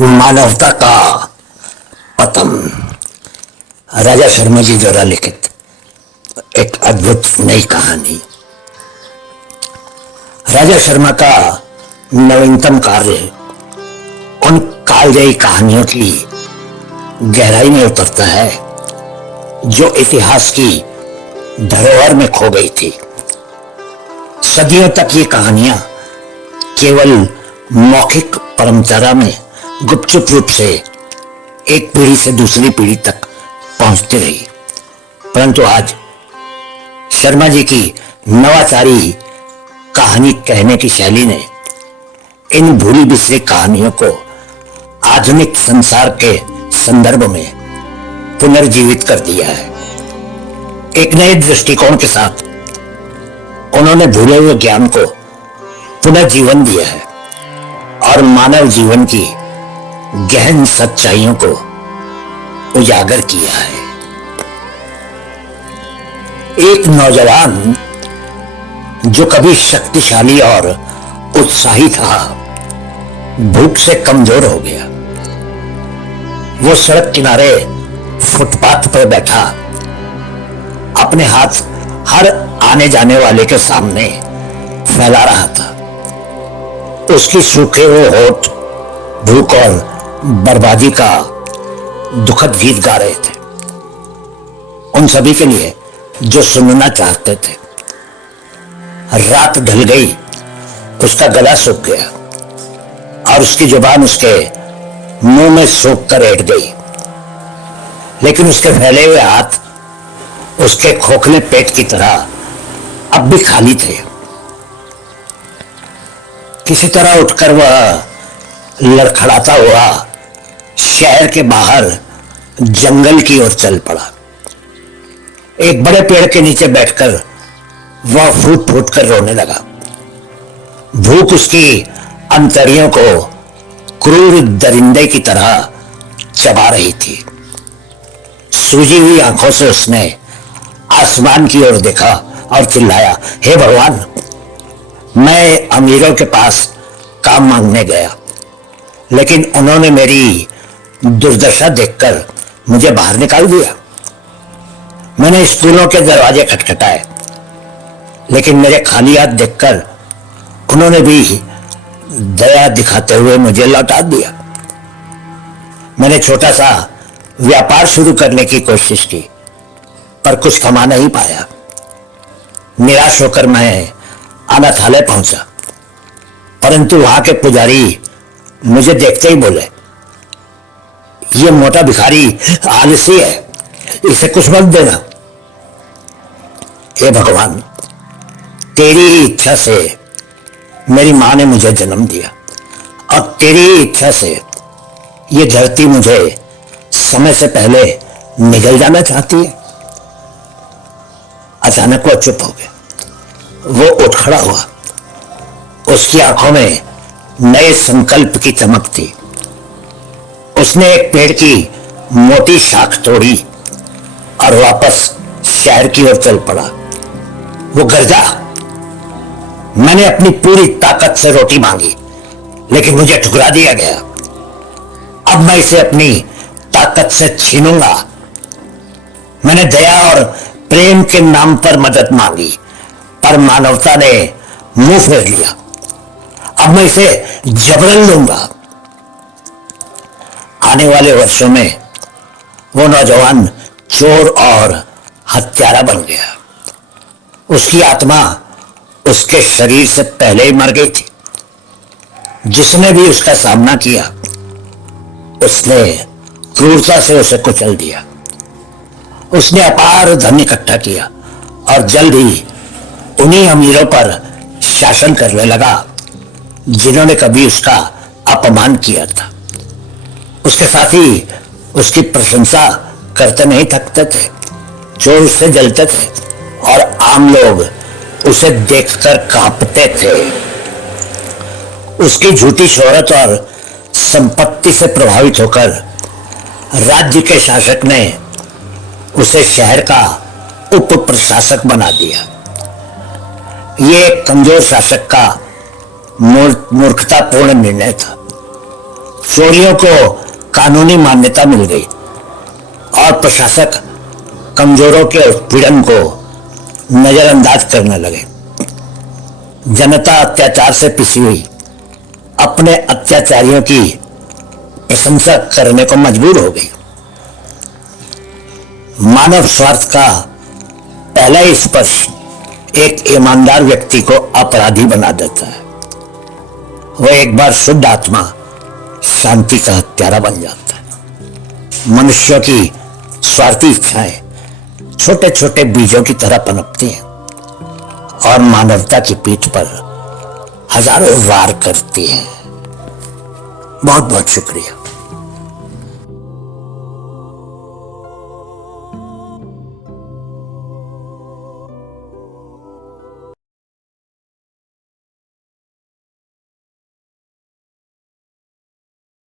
मानवता का पतन, राजा शर्मा जी द्वारा लिखित एक अद्भुत नई कहानी। राजा शर्मा का नवीनतम कार्य उन कालजयी कहानियों की गहराई में उतरता है जो इतिहास की धरोहर में खो गई थी। सदियों तक ये कहानियां केवल मौखिक परंपरा में गुपचुप रूप से एक पीढ़ी से दूसरी पीढ़ी तक पहुंचती रही, परंतु आज शर्मा जी की नवाचारी कहानी कहने की शैली ने इन भूली बिसरी कहानियों को आधुनिक संसार के संदर्भ में पुनर्जीवित कर दिया है। एक नए दृष्टिकोण के साथ उन्होंने भूले हुए ज्ञान को पुनः जीवन दिया है और मानव जीवन की गहन सच्चाइयों को उजागर किया है। एक नौजवान जो कभी शक्तिशाली और उत्साही था, भूख से कमजोर हो गया। वो सड़क किनारे फुटपाथ पर बैठा अपने हाथ हर आने जाने वाले के सामने फैला रहा था। उसकी सूखे हुए होठ भूख और बर्बादी का दुखद गीत गा रहे थे, उन सभी के लिए जो सुनना चाहते थे। रात ढल गई, उसका गला सूख गया और उसकी जुबान उसके मुंह में सूख कर बैठ गई, लेकिन उसके फैले हुए हाथ उसके खोखले पेट की तरह अब भी खाली थे। किसी तरह उठकर वह लड़खड़ाता हुआ शहर के बाहर जंगल की ओर चल पड़ा। एक बड़े पेड़ के नीचे बैठकर वह फूट फूट कर रोने लगा। भूख उसकी अंतड़ियों को क्रूर दरिंदे की तरह चबा रही थी। सूजी हुई आंखों से उसने आसमान की ओर देखा और चिल्लाया, हे भगवान, मैं अमीरों के पास काम मांगने गया, लेकिन उन्होंने मेरी दुर्दशा देखकर मुझे बाहर निकाल दिया। मैंने स्कूलों के दरवाजे खटखटाए, लेकिन मेरे खाली हाथ देखकर उन्होंने भी दया दिखाते हुए मुझे लौटा दिया। मैंने छोटा सा व्यापार शुरू करने की कोशिश की, पर कुछ कमा नहीं पाया। निराश होकर मैं अनाथालय पहुंचा, परंतु वहां के पुजारी मुझे देखते ही बोले, ये मोटा भिखारी आलसी है, इसे कुछ मत देना। हे भगवान, तेरी ही इच्छा से मेरी मां ने मुझे जन्म दिया और तेरी ही इच्छा से ये धरती मुझे समय से पहले निगल जाना चाहती है। अचानक वो चुप हो गया। वो उठ खड़ा हुआ। उसकी आंखों में नए संकल्प की चमक थी। उसने एक पेड़ की मोटी शाख तोड़ी और वापस शहर की ओर चल पड़ा। वो गर्जा, मैंने अपनी पूरी ताकत से रोटी मांगी, लेकिन मुझे ठुकरा दिया गया। अब मैं इसे अपनी ताकत से छीनूंगा। मैंने दया और प्रेम के नाम पर मदद मांगी, पर मानवता ने मुंह फेर लिया। अब मैं इसे जबरन लूंगा। आने वाले वर्षों में वो नौजवान चोर और हत्यारा बन गया। उसकी आत्मा उसके शरीर से पहले ही मर गई थी। जिसने भी उसका सामना किया, उसने क्रूरता से उसे कुचल दिया। उसने अपार धन इकट्ठा किया और जल्द ही उन्हीं अमीरों पर शासन करने लगा जिन्होंने कभी उसका अपमान किया था। उसके साथ ही उसकी प्रशंसा करते नहीं थकते थे, चोर उससे जलते थे और आम लोग उसे देखकर कांपते थे। उसकी झूठी शोहरत और संपत्ति से प्रभावित होकर राज्य के शासक ने उसे शहर का उप प्रशासक बना दिया। ये कमजोर शासक का मूर्खतापूर्ण निर्णय था। चोरियों को कानूनी मान्यता मिल गई और प्रशासक कमजोरों के उत्पीड़न को नजरअंदाज करने लगे। जनता अत्याचार से पिसी हुई अपने अत्याचारियों की प्रशंसा करने को मजबूर हो गई। मानव स्वार्थ का पहला ही स्पर्श एक ईमानदार व्यक्ति को अपराधी बना देता है। वह एक बार शुद्ध आत्मा शांति का हत्यारा बन जाता है। मनुष्यों की स्वार्थी इच्छाएं छोटे छोटे बीजों की तरह पनपती हैं और मानवता की पीठ पर हजारों वार करती हैं। बहुत बहुत शुक्रिया।